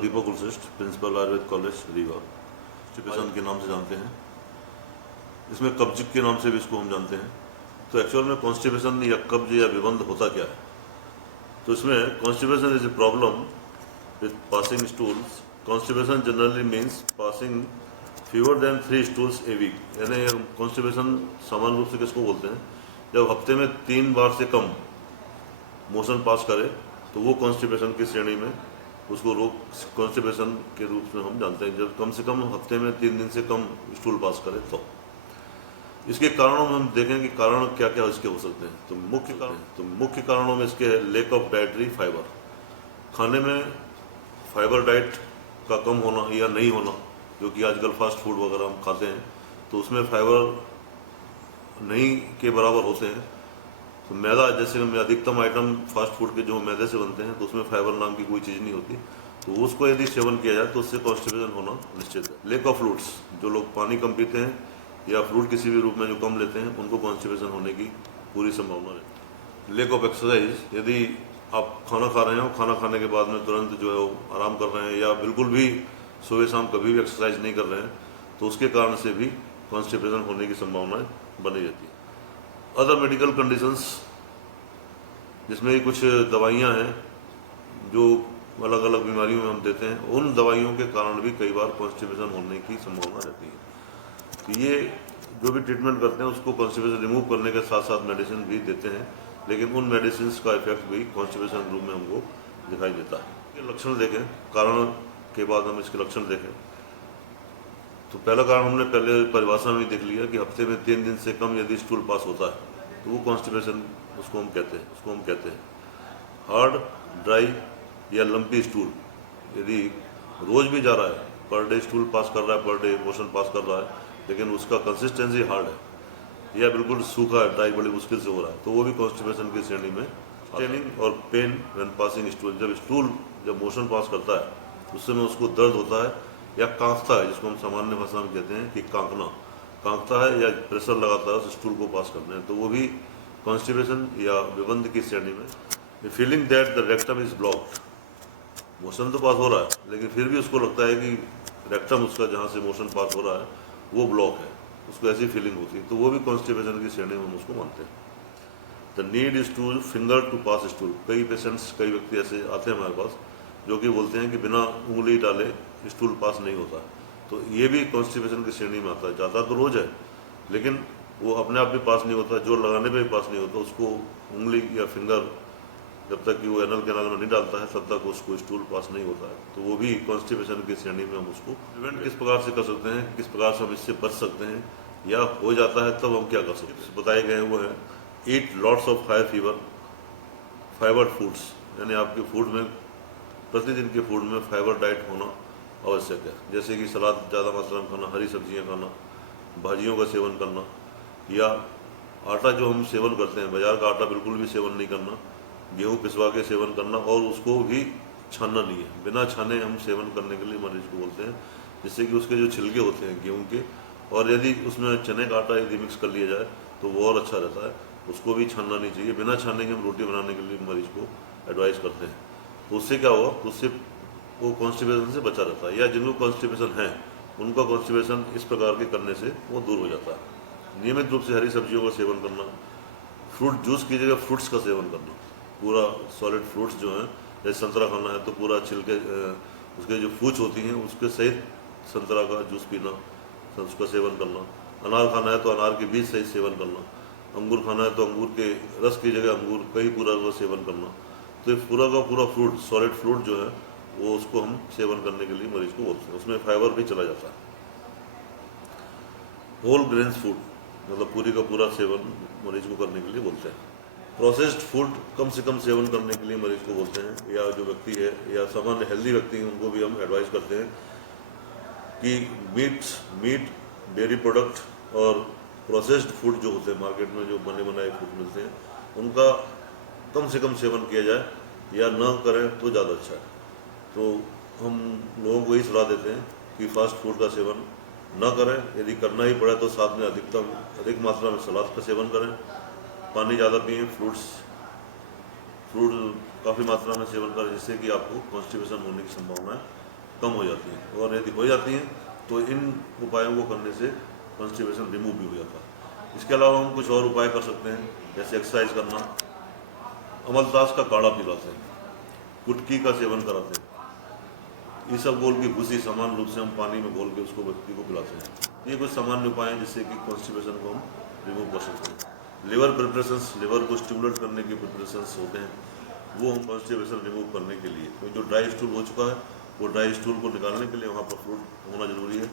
दीपक Kulshreshtha, principal Ayurveda college Rewa, constipation के नाम से जानते हैं। इसमें कब्ज के नाम से भी इसको हम जानते हैं। तो एक्चुअल में कॉन्स्टिपेशन या कब्ज या विबंध होता क्या है? तो इसमें constipation is a problem with passing stools. Constipation generally means passing fewer than 3 stools a week. यानी कॉन्स्टिपेशन सामान्य रूप से किसको बोलते हैं? जब हफ्ते में 3 बार से कम मोशन पास करे तो वो कॉन्स्टिपेशन की श्रेणी में उसको रोग कॉन्स्टिपेशन के रूप में हम जानते हैं। जब कम से कम हफ्ते में 3 दिन से कम स्टूल पास करे तो इसके कारणों में हम देखें कि कारण क्या क्या इसके हो सकते हैं। तो मुख्य कारणों में इसके है लेक ऑफ डाइटरी फाइबर। खाने में फाइबर डाइट का कम होना या नहीं होना, जो कि आजकल फास्ट फूड वगैरह हम खाते हैं तो उसमें फाइबर नहीं के बराबर होते हैं। तो मैदा जैसे में अधिकतम आइटम फास्ट फूड के जो मैदे से बनते हैं तो उसमें फाइबर नाम की कोई चीज़ नहीं होती। तो उसको यदि सेवन किया जाए तो उससे कॉन्स्टिपेशन होना निश्चित है। लेक ऑफ फ्रूट्स, जो लोग पानी कम पीते हैं या फ्रूट किसी भी रूप में जो कम लेते हैं उनको कॉन्स्टिपेशन होने की पूरी संभावना है। लेक ऑफ एक्सरसाइज, यदि आप खाना खा रहे हो, खाना खाने के बाद में तुरंत जो है वो आराम कर रहे हैं या बिल्कुल भी सुबह शाम कभी भी एक्सरसाइज नहीं कर रहे हैं तो उसके कारण से भी कॉन्स्टिपेशन होने की संभावनाएं बनी रहती है। अदर मेडिकल कंडीशंस, जिसमें कुछ दवाइयां हैं जो अलग अलग बीमारियों में हम देते हैं, उन दवाइयों के कारण भी कई बार कॉन्स्टिपेशन होने की संभावना रहती है। तो ये जो भी ट्रीटमेंट करते हैं उसको कॉन्स्टिपेशन रिमूव करने के साथ साथ मेडिसिन भी देते हैं, लेकिन उन मेडिसिन का इफेक्ट भी कॉन्स्टिपेशन के रूप में हमको दिखाई देता है। ये लक्षण देखें, कारण के बाद हम इसके लक्षण देखें तो पहला कारण हमने पहले परिभाषा में देख लिया कि हफ्ते में 3 दिन से कम यदि स्टूल पास होता है तो वो कॉन्स्टिपेशन उसको हम कहते हैं। हार्ड, ड्राई या लंपी स्टूल, यदि रोज भी जा रहा है, पर डे स्टूल पास कर रहा है, पर डे मोशन पास कर रहा है, लेकिन उसका कंसिस्टेंसी हार्ड है या बिल्कुल सूखा है, ड्राई बड़ी मुश्किल से हो रहा है, तो वो भी कॉन्स्टिपेशन की श्रेणी में। स्ट्रेनिंग और पेन व्हेन पासिंग स्टूल, जब मोशन पास करता है उस समय उसको दर्द होता है या कांपता है, जिसको हम सामान्य भाषा में कहते हैं कि कांपता है या प्रेशर लगाता है उस स्टूल को पास करने में, तो वो भी कॉन्स्टिपेशन या विबंध की श्रेणी में। Feeling that the rectum is blocked, motion तो पास हो रहा है लेकिन फिर भी उसको लगता है कि रेक्टम उसका जहाँ से मोशन पास हो रहा है वो ब्लॉक है, उसको ऐसी फीलिंग होती है, तो वो भी कॉन्स्टिपेशन की श्रेणी में हम उसको मानते हैं। The need is to finger to pass stool, कई व्यक्ति ऐसे आते हैं हमारे पास जो कि बोलते हैं कि बिना उंगली डाले स्टूल पास नहीं होता, तो ये भी कॉन्स्टिपेशन की श्रेणी में आता है। ज़्यादा तो रोज है लेकिन वो अपने आप भी पास नहीं होता, जोर लगाने पे भी पास नहीं होता, उसको उंगली या फिंगर जब तक कि वो एनल कैनाल में नहीं डालता है तब तक उसको स्टूल पास नहीं होता है, तो वो भी कॉन्स्टिपेशन की श्रेणी में हम उसको। प्रिवेंट किस प्रकार से कर सकते हैं, किस प्रकार से हम इससे बच सकते हैं, या हो जाता है तब हम क्या कर सकते हैं, बताए गए हैं वो है eat lots of high fibre foods, यानी आपके फूड में प्रतिदिन के फूड में फाइबर डाइट होना आवश्यक है। जैसे कि सलाद ज़्यादा मात्रा में खाना, हरी सब्जियां खाना, भाजियों का सेवन करना, या आटा जो हम सेवन करते हैं बाजार का आटा बिल्कुल भी सेवन नहीं करना, गेहूँ पिसवा के सेवन करना और उसको भी छानना नहीं है, बिना छाने हम सेवन करने के लिए मरीज को बोलते हैं, जिससे कि उसके जो छिलके होते हैं गेहूँ के, और यदि उसमें चने का आटा यदि मिक्स कर लिया जाए तो वो और अच्छा रहता है, उसको भी छानना नहीं चाहिए। बिना छाने के हम रोटी बनाने के लिए मरीज को एडवाइस करते हैं, तो उससे क्या हुआ, तो उससे वो कॉन्स्टिपेशन से बचा रहता है, या जिनको कॉन्स्टिपेशन है उनका कॉन्स्टिपेशन इस प्रकार के करने से वो दूर हो जाता है। नियमित रूप से हरी सब्जियों का सेवन करना, फ्रूट जूस की जगह फ्रूट्स का सेवन करना, पूरा सॉलिड फ्रूट्स जो हैं, जैसे संतरा खाना है तो पूरा छिलके उसके जो फूच होती हैं उसके सहित संतरा का जूस पीना, उसका सेवन करना। अनार खाना है तो अनार के बीज सहित सेवन करना, अंगूर खाना है तो अंगूर के रस की जगह अंगूर का ही पूरा का सेवन करना। तो ये पूरा का पूरा फ्रूट, सॉलिड फ्रूट जो है वो उसको हम सेवन करने के लिए मरीज को बोलते हैं, उसमें फाइबर भी चला जाता है। होल ग्रेन्स फूड, मतलब पूरी का पूरा सेवन मरीज को करने के लिए बोलते हैं। प्रोसेस्ड फूड कम से कम सेवन करने के लिए मरीज को बोलते हैं, या जो व्यक्ति है या सामान्य हेल्दी व्यक्ति हैं उनको भी हम एडवाइस करते हैं कि मीट, डेयरी प्रोडक्ट और प्रोसेस्ड फूड जो होते हैं मार्केट में जो बने बनाए फूड मिलते हैं उनका कम से कम सेवन किया जाए, या न करें तो ज़्यादा अच्छा है। तो हम लोगों को यही सलाह देते हैं कि फास्ट फूड का सेवन न करें, यदि करना ही पड़े तो साथ में अधिक मात्रा में सलाद का सेवन करें, पानी ज़्यादा पिएं, फ्रूट काफ़ी मात्रा में सेवन करें, जिससे कि आपको कॉन्स्टिपेशन होने की संभावना कम हो जाती हैं, और यदि हो जाती हैं तो इन उपायों को करने से कॉन्स्टिपेशन रिमूव भी हो जाता है। इसके अलावा हम कुछ और उपाय कर सकते हैं, जैसे एक्सरसाइज करना, अमलतास का काढ़ा पिलाते हैं, गुटकी का सेवन कराते हैं, ये सब घोल की भूसी समान रूप से हम पानी में घोल के उसको व्यक्ति को पिलाते हैं। ये कुछ सामान्य उपाय हैं जिससे कि कॉन्स्टिपेशन को हम रिमूव कर सकते हैं। लिवर प्रिपरेशंस, लिवर को स्टिमुलेट करने के प्रिपरेशंस होते हैं, वो हम कॉन्स्टिपेशन रिमूव करने के लिए, तो जो ड्राई स्टूल हो चुका है वो ड्राई स्टूल को निकालने के लिए वहाँ पर फ्लूइड होना जरूरी है।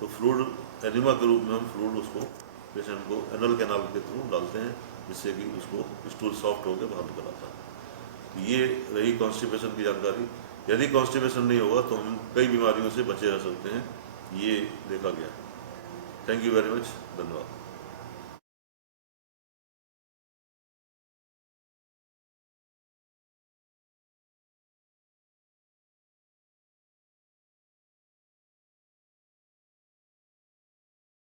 तो फ्लूइड एनिमा के रूप में हम फ्लूइड उसको पेशेंट को एनल कैनाल के थ्रू डालते हैं, जिससे कि उसको स्टूल सॉफ्ट होकर बाहर निकल आता है। तो ये रही कॉन्स्टिपेशन की जानकारी। यदि कॉन्स्टिपेशन नहीं होगा तो हम कई बीमारियों से बचे रह सकते हैं, ये देखा गया। थैंक यू वेरी मच, धन्यवाद।